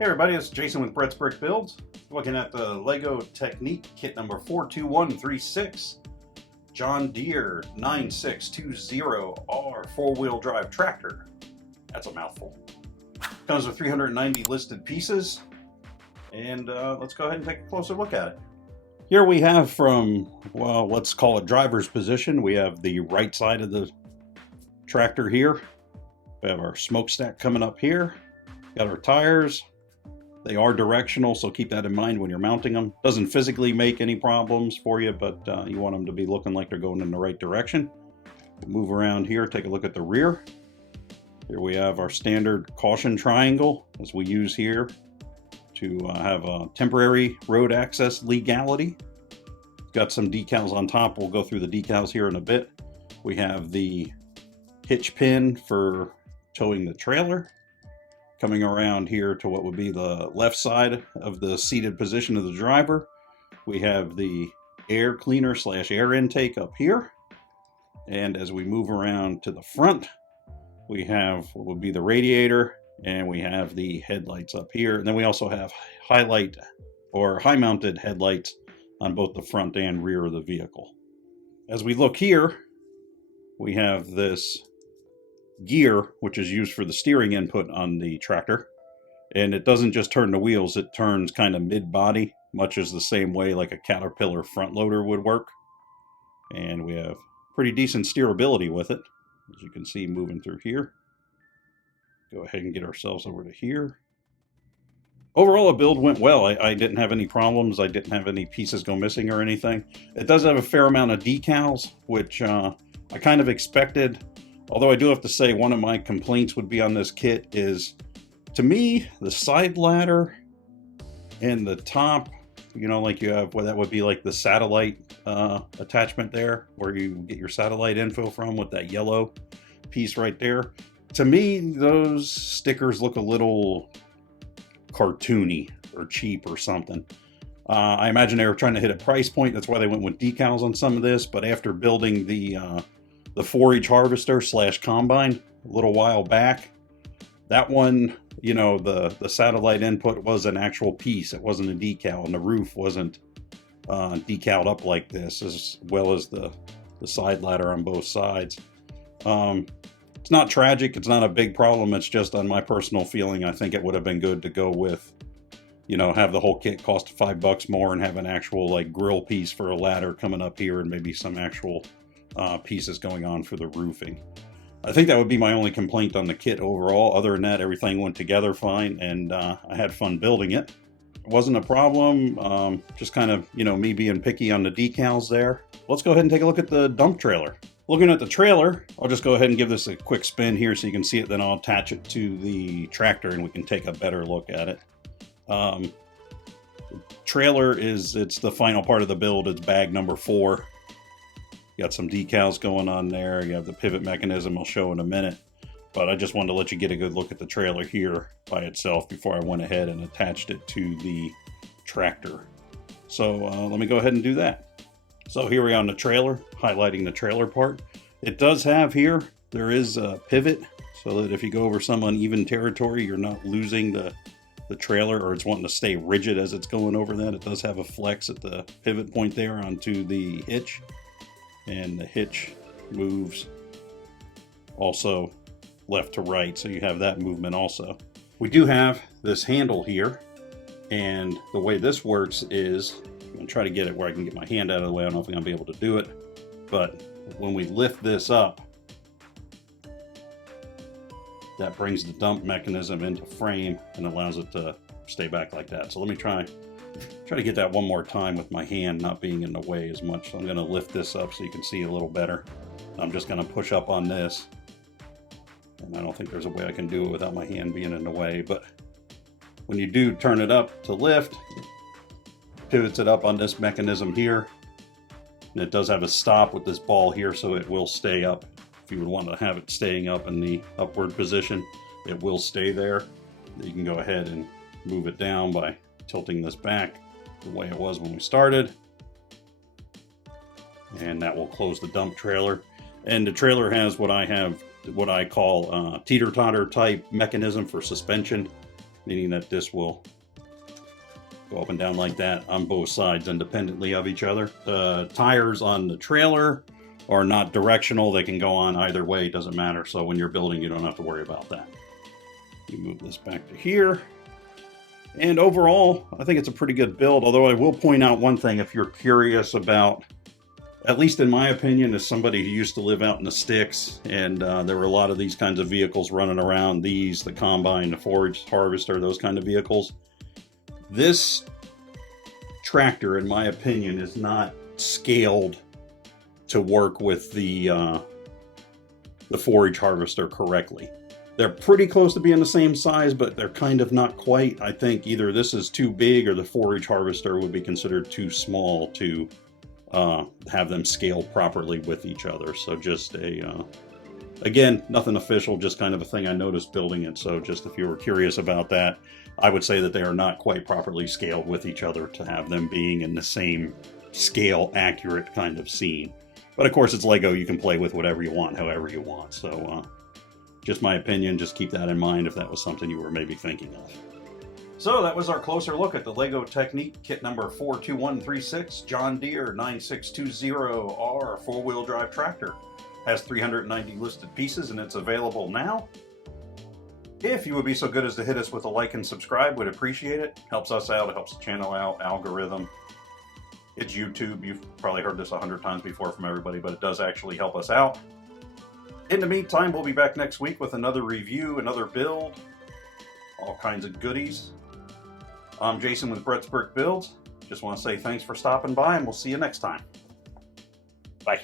Hey everybody, it's Jason with Brett's Brick Builds. Looking at the Lego Technic kit number 42136, John Deere 9620R 4-wheel drive tractor. That's a mouthful. Comes with 390 listed pieces, and let's go ahead and take a closer look at it. Here we have from, well, let's call it driver's position. We have the right side of the tractor here. We have our smokestack coming up here. Got our tires. They are directional, so keep that in mind when you're mounting them. Doesn't physically make any problems for you, but you want them to be looking like they're going in the right direction. We'll move around here, take a look at the rear. Here we have our standard caution triangle, as we use here to have a temporary road access legality. Got some decals on top. We'll go through the decals here in a bit. We have the hitch pin for towing the trailer. Coming around here to what would be the left side of the seated position of the driver, we have the air cleaner / air intake up here. And as we move around to the front, we have what would be the radiator, and we have the headlights up here. And then we also have highlight or high mounted headlights on both the front and rear of the vehicle. As we look here, we have this gear, which is used for the steering input on the tractor, and it doesn't just turn the wheels, it turns kind of mid-body, much as the same way like a Caterpillar front loader would work. And we have pretty decent steerability with it, as you can see moving through here. Go ahead and get ourselves over to here. Overall, the build went well. I didn't have any problems. I didn't have any pieces go missing or anything. It does have a fair amount of decals, which I kind of expected. Although I do have to say, one of my complaints would be on this kit is, to me, the side ladder and the top, you know, like you have, well, that would be like the satellite attachment there, where you get your satellite info from with that yellow piece right there. To me, those stickers look a little cartoony or cheap or something. I imagine they were trying to hit a price point. That's why they went with decals on some of this. But after building the 4-H harvester / combine a little while back, that one, you know, the satellite input was an actual piece. It wasn't a decal, and the roof wasn't decaled up like this, as well as the side ladder on both sides. It's not tragic. It's not a big problem. It's just, on my personal feeling, I think it would have been good to go with, you know, have the whole kit cost $5 more and have an actual like grill piece for a ladder coming up here, and maybe some actual pieces going on for the roofing. I think that would be my only complaint on the kit overall. Other than that, everything went together fine, and I had fun building it. It wasn't a problem, just kind of, you know, me being picky on the decals there. Let's go ahead and take a look at the dump trailer. Looking at the trailer, I'll just go ahead and give this a quick spin here so you can see it, then I'll attach it to the tractor and we can take a better look at it. The trailer it's the final part of the build. It's bag number 4. You got some decals going on there. You have the pivot mechanism I'll show in a minute. But I just wanted to let you get a good look at the trailer here by itself before I went ahead and attached it to the tractor. So let me go ahead and do that. So here we are on the trailer, highlighting the trailer part. It does have here, there is a pivot, so that if you go over some uneven territory, you're not losing the trailer, or it's wanting to stay rigid as it's going over that. It does have a flex at the pivot point there onto the hitch. And the hitch moves also left to right, so you have that movement also. We do have this handle here, and the way this works is, I'm going to try to get it where I can get my hand out of the way. I don't know if I'm going to be able to do it, but when we lift this up, that brings the dump mechanism into frame and allows it to stay back like that. So let me try to get that one more time with my hand not being in the way as much. So I'm going to lift this up so you can see a little better. I'm just going to push up on this, and I don't think there's a way I can do it without my hand being in the way. But when you do turn it up to lift, pivots it up on this mechanism here, and it does have a stop with this ball here, so it will stay up. If you would want to have it staying up in the upward position, it will stay there. You can go ahead and move it down by tilting this back the way it was when we started, and that will close the dump trailer. And the trailer has what I call teeter-totter type mechanism for suspension. meaning that this will go up and down like that on both sides independently of each other. The tires on the trailer are not directional. They can go on either way, it doesn't matter. So when you're building, you don't have to worry about that. You move this back to here. And overall, I think it's a pretty good build, although I will point out one thing if you're curious about, at least in my opinion, as somebody who used to live out in the sticks, and there were a lot of these kinds of vehicles running around, the combine, the forage harvester, those kind of vehicles. This tractor, in my opinion, is not scaled to work with the forage harvester correctly. They're pretty close to being the same size, but they're kind of not quite. I think either this is too big or the forage harvester would be considered too small to have them scale properly with each other. So just again, nothing official, just kind of a thing I noticed building it. So just if you were curious about that, I would say that they are not quite properly scaled with each other to have them being in the same scale accurate kind of scene. But of course, it's Lego. You can play with whatever you want, however you want. So just my opinion, just keep that in mind if that was something you were maybe thinking of. So that was our closer look at the Lego Technic kit number 42136 John Deere 9620R 4-wheel drive tractor. Has 390 listed pieces and it's available now. If you would be so good as to hit us with a like and subscribe, we'd appreciate it. Helps us out, it helps the channel out, algorithm. It's YouTube. You've probably heard this 100 times before from everybody, but it does actually help us out. In the meantime, we'll be back next week with another review, another build, all kinds of goodies. I'm Jason with Brett's Brick Builds. Just want to say thanks for stopping by, and we'll see you next time. Bye.